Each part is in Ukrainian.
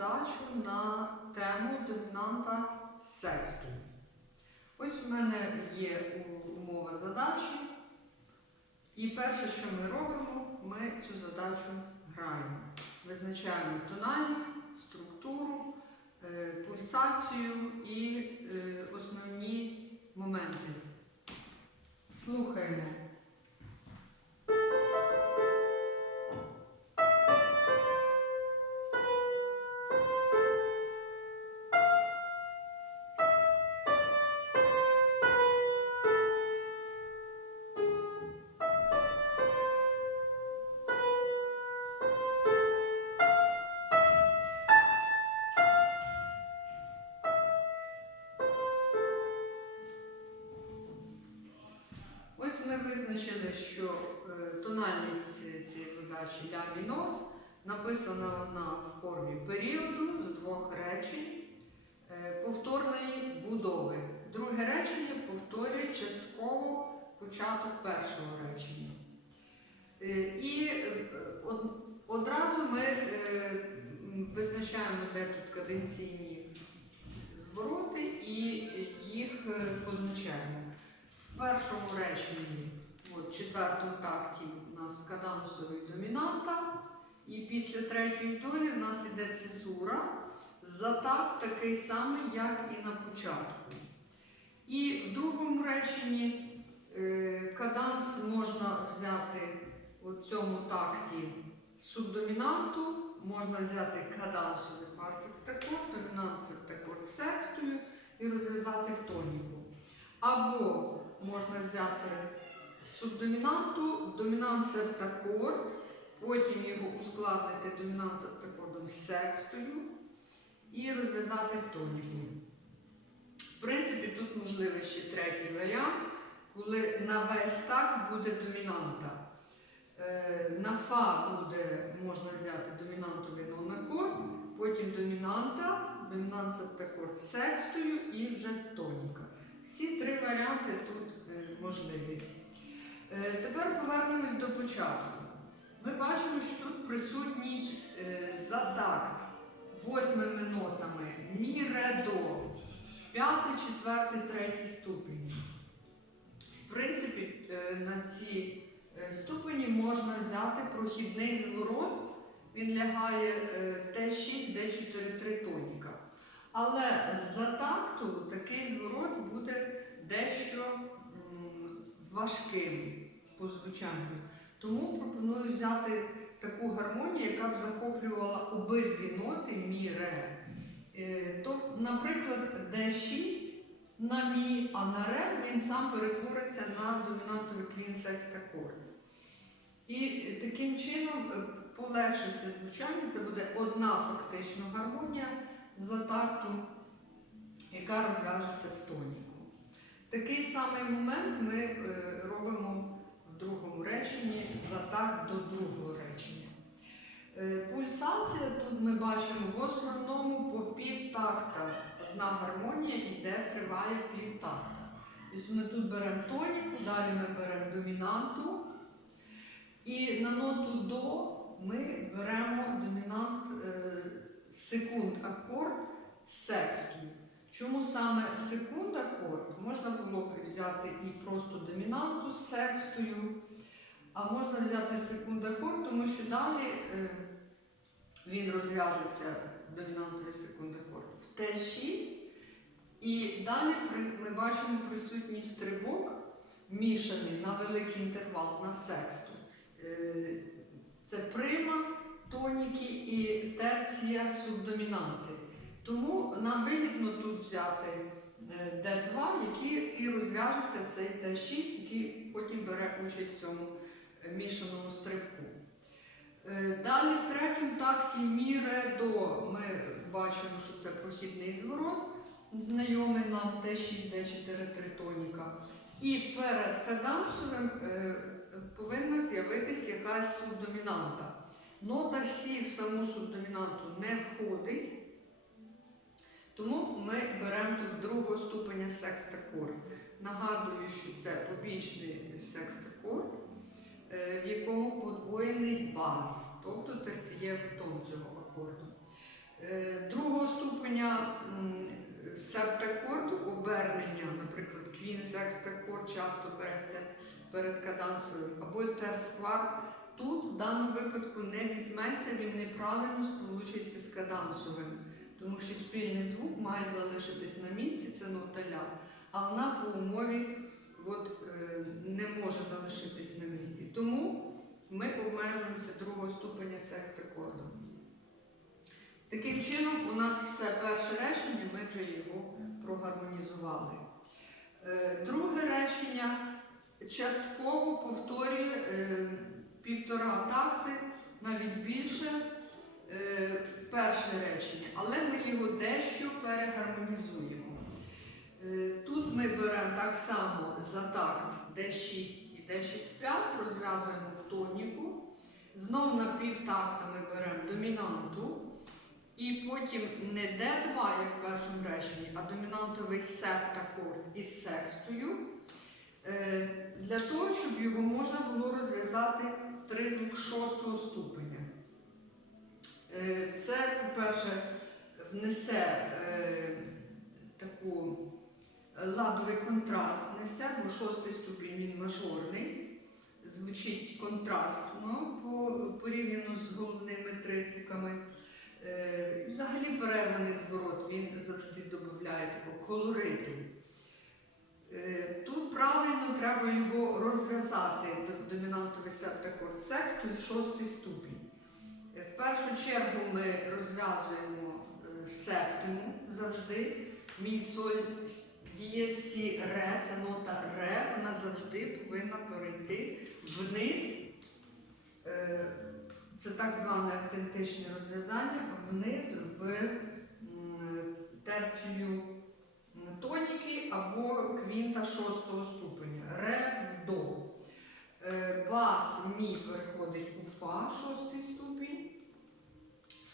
задачу на тему домінанта сексту. Ось в мене є умова задачі. І перше, що ми робимо, ми цю задачу граємо. Визначаємо тональність, структуру, е, пульсацію і ми визначили, що е, тональність цієї задачі ля мінор написана вона в формі періоду з двох речень е, повторної будови. Друге речення повторює частково початок першого речення. Е, І одразу ми визначаємо, де тут каденційні звороти, і їх позначаємо. В першому реченні, от, четвертому такті, у нас кадансовий домінанта, і після третьої долі в нас іде цесура. Затап такий самий, як і на початку. І в другому реченні е, каданс можна взяти у цьому такті субдомінанту, можна взяти кадансовий кварцекстакорд, домінант септакорд секстою і розв'язати в тоніку. Або можна взяти субдомінанту, домінант септакорд, потім його ускладнити домінант септакордом секстою і розв'язати в тоніку. В принципі, тут можливий ще третій варіант, коли на весь так буде домінанта. Е, На фа буде, можна взяти домінантовий нонакорд, потім домінанта, домінант септакорд секстою і вже тоніка. Всі три варіанти тут е, можливі. Е, Тепер повернемось до початку. Ми бачимо, що тут присутній е, затакт восьмими нотами мі, ре, до, п'ятий, четвертий, третій ступені. В принципі, е, на ці ступені можна взяти прохідний зворот. Він лягає е, Т6, Д4, 3 тоніка. Але з-за такту такий зворот буде дещо важким по звучанню. Тому пропоную взяти таку гармонію, яка б захоплювала обидві ноти мі, ре. Е, То, наприклад, Д6 на мі, а на ре він сам перетвориться на домінантовий клін секстакорд. І таким чином е, полегшиться звучання, це буде одна фактично гармонія за тактом, яка розв'яжеться в тоніку. Такий самий момент ми е, робимо другому реченні за такт до другого речення. Е, Пульсація тут ми бачимо в основному по півтакта. Одна гармонія йде, триває півтакта. Тобто ми тут беремо тоніку, далі ми беремо домінанту. І на ноту до ми беремо домінант е, секунд акорд секстою. Чому саме секунд акорд? Можна було б взяти і просто домінанту з секстою, а можна взяти секунд акорд, тому що далі е, він розв'яжеться домінантовий секунд акорд в Т6. І далі ми бачимо присутній стрибок мішаний на великий інтервал на сексту. Е, Це прима, тоніки і терція субдомінанти. Тому нам вигідно тут взяти е, Д2, який і розв'яжеться цей Т6, який потім бере участь в цьому е, мішаному стрибку. Е, Далі в третьому такті мі, ре, до ми бачимо, що це прохідний зворот, знайомий нам Т6, Д4, тритоніка. І перед кадансовим е, повинна з'явитись якась субдомінанта. Нота Сі в саму субдомінанту не входить, тому ми беремо тут другого ступеня секстакорд. Нагадую, що це побічний секстакорд, е, в якому подвоєний бас, тобто терцієвий тон цього акорду. Е, Другого ступеня септакорду обернення, наприклад, квін секстакорд часто береться перед кадансою, або терскварт. Тут в даному випадку не візьметься, він неправильно сполучиться з кадансовим, тому що спільний звук має залишитись на місці, це нота ля, а вона по умові от, е, не може залишитись на місці. Тому ми обмежуємося другого ступеня секстакордом. Таким чином, у нас все перше речення, ми вже його прогармонізували. Е, Друге речення частково повторює е, півтора такти, навіть більше перше речення, але ми його дещо перегармонізуємо. Е, Тут ми беремо так само за такт D6 і D6-5, розв'язуємо в тоніку. Знову на півтакта ми беремо домінанту. І потім не D2, як в першому реченні, а домінантовий септакорд із секстою. Е, Для того, щоб його можна було розв'язати тризвук шостого ступеня. Е, Це, по-перше, внесе е, таку ладовий контраст несе, бо шостий ступінь він мажорний. Звучить контрастно по, порівняно з головними тризвуками. Е, Взагалі перерваний зворот він завжди додає такого колориту. Тут правильно треба його розв'язати до- домінантовий септакорд секту в шостий ступінь. Першу чергу ми розв'язуємо е, септиму завжди. Мій соль дієс сі ре, це нота ре, вона завжди повинна перейти вниз. Е, Це так зване автентичне розв'язання вниз в терцію тоніки або квінта шостого ступеня. Ре вдо. Е, Бас мі переходить у фа шостий ступінь.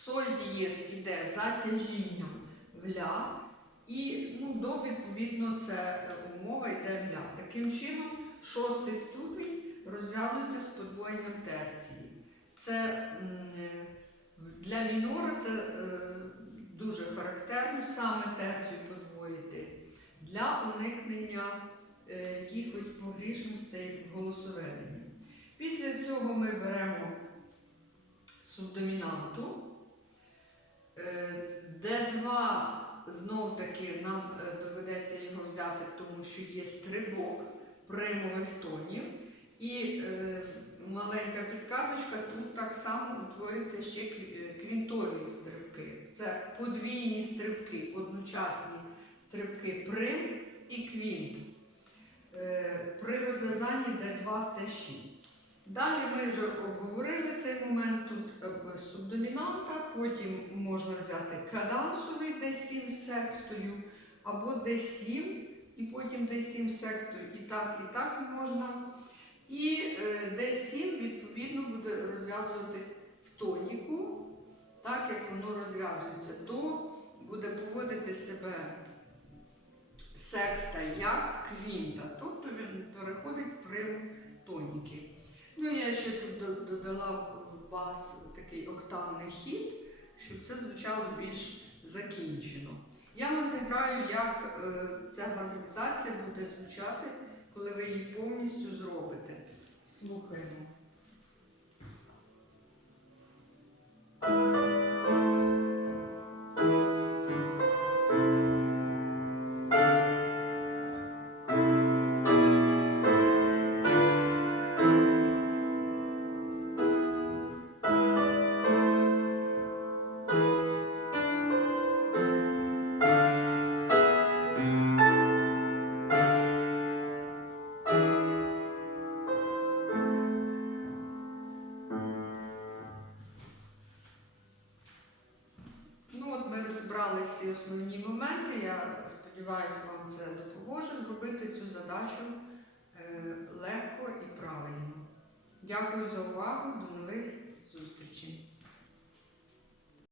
Соль дієс іде за тяжінням в ля. І ну, до відповідно це е, умова йде в ля. Таким чином, шостий ступінь розв'язується з подвоєнням терції. Це е, для мінора це е, дуже характерно саме терцію подвоїти для уникнення якихось погрішностей в голосоведенні. Після цього ми беремо субдомінанту. Е, Д2 знов таки нам е, доведеться його взяти, тому що є стрибок примових тонів. І е, маленька підказочка, тут так само утворюються ще е, квінтові стрибки. Це подвійні стрибки, одночасні стрибки прим і квінт. Е, При розв'язанні Д2 в Т6. Далі ми вже обговорили цей момент тут субдомінанта, потім можна взяти кадансовий D7 з секстою, або D7, і потім D7 з секстою, і так, і так можна. І е, D7 відповідно буде розв'язуватись в тоніку, так як воно розв'язується, то буде поводити себе секста як квінта, тобто він переходить в прим тоніки. Ну, я ще тут додала бас такий октавний хід, щоб це звучало більш закінчено. Я вам зіграю, як е, ця гармонізація буде звучати, коли ви її повністю зробите. Слухаємо. Основні моменти. Я сподіваюся, вам це допоможе зробити цю задачу е, легко і правильно. Дякую за увагу.